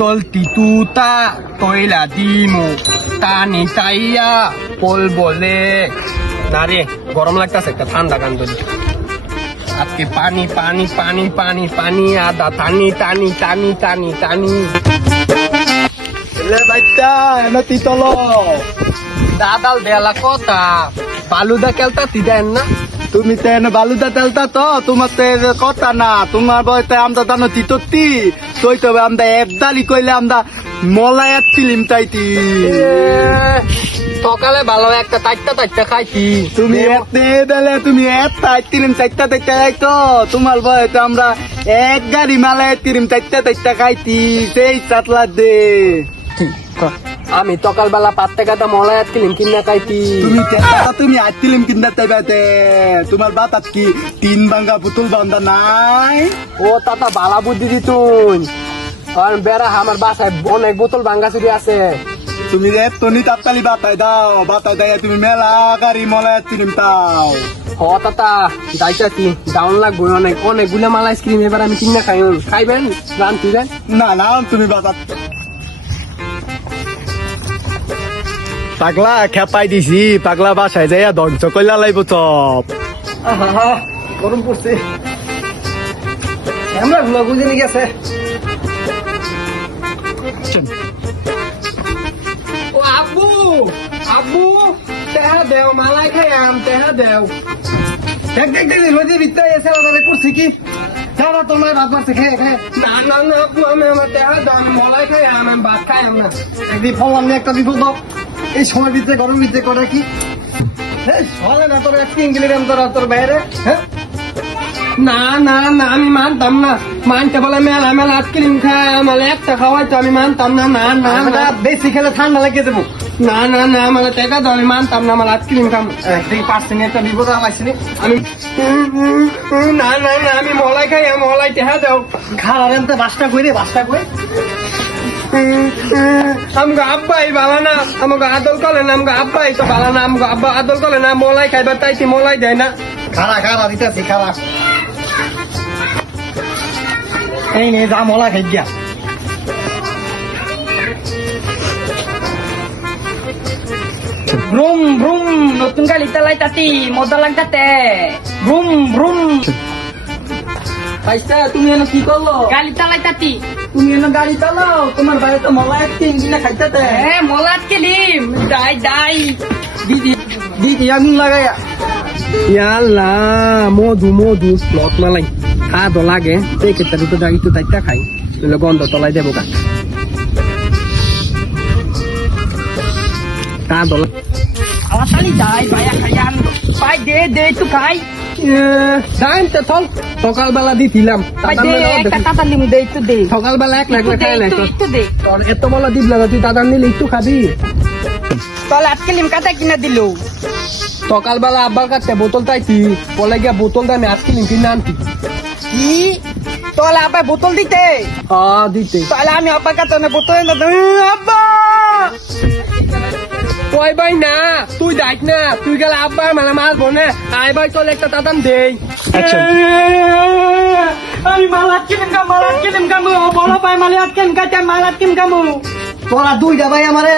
বোতল তিতুতা তৈলা দিমু টানি তাইয়া পল বলে না রে গরম লাগতেছে একটা ঠান্ডা গান ধরি আজকে পানি পানি পানি পানি পানি আদা টানি টানি টানি টানি টানি বাচ্চা এনে তিতল দাদাল দেলা কথা বালুদা কেলতা তিদেন না তুমি তো এনে বালুদা তেলতা তো তোমার তো এর কথা না তোমার বয়তে আমরা জানো তিতত্তি তুই তো আমরা একদালি কইলে আমরা মলায়াত ফিল্ম তাইতি সকালে ভালো একটা তাইটা তাইটা খাইছি তুমি এতে বেলে তুমি ফিল্ম চারটা তাইটা খাইতো তোমার বয়তে আমরা এক গাড়ি মালায়াত ফিল্ম চারটা তাইটা খাইতি সেই চাতলা দে আমি সকালবেলা 5 টাকাটা মলায়াত কিলিম কিনা খাইছি তুমি আজ ফিল্ম কিনতে চাইবাতে তোমার বাতাত কি 3 ভাঙ্গা পুতুল বান্ধা নাই ও তাতা বালা বুদ্ধি দিতুন কারণ বেড়া আমার বাসায় অনেক বোতল ভাঙ্গা চুরি আছে তুমি তনি তাত্তালি বাতাই দাও তুমি মেলা গাড়ি মলায়াত ফিল্ম তাও হ তাতা যাইতাছি ডাউন লাগবো অনেকগুলো মালা আইসক্রিম এবার আমি কিনা খাইবেন রান্তিবেন না তুমি বাতাত পাগলা খেপাই দিছি পাগলা বাসায় যাইয়া ধ্বংস কইলা লাইব চপ গরম পড়ছে আমরা গুলো বুঝে নিয়ে গেছে ও আব্বু আব্বু তেহা দেও মালাই খাইয়াম তেহা দেও দেখ লজে ভিতরে এসে ওদের করছি কি যারা তোমার ভাত মারছে খেয়ে না আব্বু আমি আমার তেহা দাম মলাই খাইয়াম আমি ভাত খাইয়াম না একদিন ফলাম না একটা বিপদ এই সময় ভিতরে গরম ভিতরে করে কি চলে না তোর একটি ইংলিশ তোর বাইরে হ্যাঁ না আমি মানতাম না মানতে বলে মেলা আইসক্রিম খায় আমার একটা খাওয়াই তো আমি মানতাম না বেশি খেলে ঠান্ডা লাগিয়ে দেবো না আমার টাকা দাও আমি মানতাম না আমার আইসক্রিম খাম একদিন পারছি না একটা বিপদ আলাইছি আমি না আমি মলাই খাই মলাই টেহা দাও খাওয়ার এনতে বাসটা করে আমগো আব্বাই বালা না আমাকে আদল করে না আমগো আব্বাই তো বালা না আমগো আব্বা আদল করে না মলাই খাইবার তাইছি মলাই দেয় না খারা দিতেছি খারা এই নে যা মলা খাই গিয়া ব্রুম ব্রুম নতুন গাড়ি চালাইতাছি মজা লাগতাতে ব্রুম ব্রুম পাইছা তুমি এনে কি করলো গাড়ি চালাইতাছি তুমি এনে গাড়ি চালাও তোমার বাইরে তো মলা একটি কিনা খাইতে হ্যাঁ মলাত কেলিম দাই দিদি আগুন লাগাইয়া ইয়াল্লা মধু প্লট মালাই খাদো লাগে দেখে তার তো একটু তাইটা খাই গন্ধ তলাই দেবো কা খাদো আমার শালি যাই ভাইয়া খাইয়ান পাই দে একটু খাই টাইম তো সকালবেলা দিছিলাম পাই দে একটা টাটা লিমু দে একটু দে সকালবেলা এক লাখ খাই নাই একটু দে তোর এত বলা দিবলা তুই দাদা নিলে একটু খাবি তাহলে আজকে লিম কাটা কিনা দিল সকালবেলা আব্বার কাছে বোতল চাইছি বলে গিয়া বোতল দামে আজকে কিনে আনছি কি তাহলে আব্বা বোতল দিতে দিতে তাহলে আমি আব্বার কাছে বোতল এনে দেব আব্বা কই ভাই না তুই দেখ না তুই গেলে আব্বা মানে মারবো না আই ভাই চলে একটা দাদাম দেই আমি মালাত কিনম কামু বড় ভাই মালাত কিনম কাটা মালাত কিনম কামু তোরা দুইটা ভাই আমারে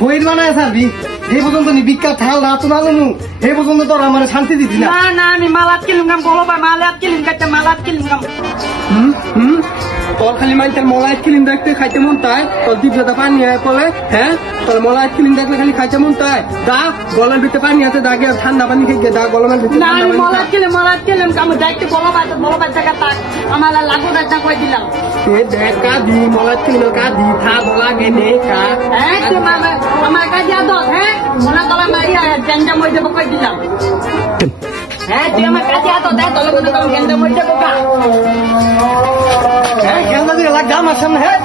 কইর বানায় সারবি এই পর্যন্ত নি বিক্কা ঠাল না তো নালুনু এই পর্যন্ত তোরা আমারে শান্তি দিতি না না আমি মালাত কিনম কাম বড় ভাই মালাত কিনম কাটা মালাত কিনম কাম তোর খালি মাইন্টার মলাই আইসক্রিম দেখতে খাইতে মন তাই তোর দিবটা পানি হয় পলে হ্যাঁ তোর মলাই আইসক্রিম দেখলে খালি খাইতে মন তাই দা গলার ভিতরে পানি আছে দাগে ঠান্ডা পানি খেয়ে দা গলার ভিতরে না আমি মালাত কিনম কাম দেখতে বড় ভাই টাকা তাক আমার লাগো টাকা কই দিলাম এ দেখ কাদি মলাই আইসক্রিম কাদি থা লাগে নে কা হ্যাঁ তুই আমার কাছে আদত হ্যাঁ মনে কলা মারিয়া গেঞ্জা মই দেব কই দিলাম হ্যাঁ তুই আমার কাছে আদত দেখ তোর মনে কলা গেঞ্জা মই দেব কা হ্যাঁ গেন্দা দিয়ে লাগ দাম আছে হ্যাঁ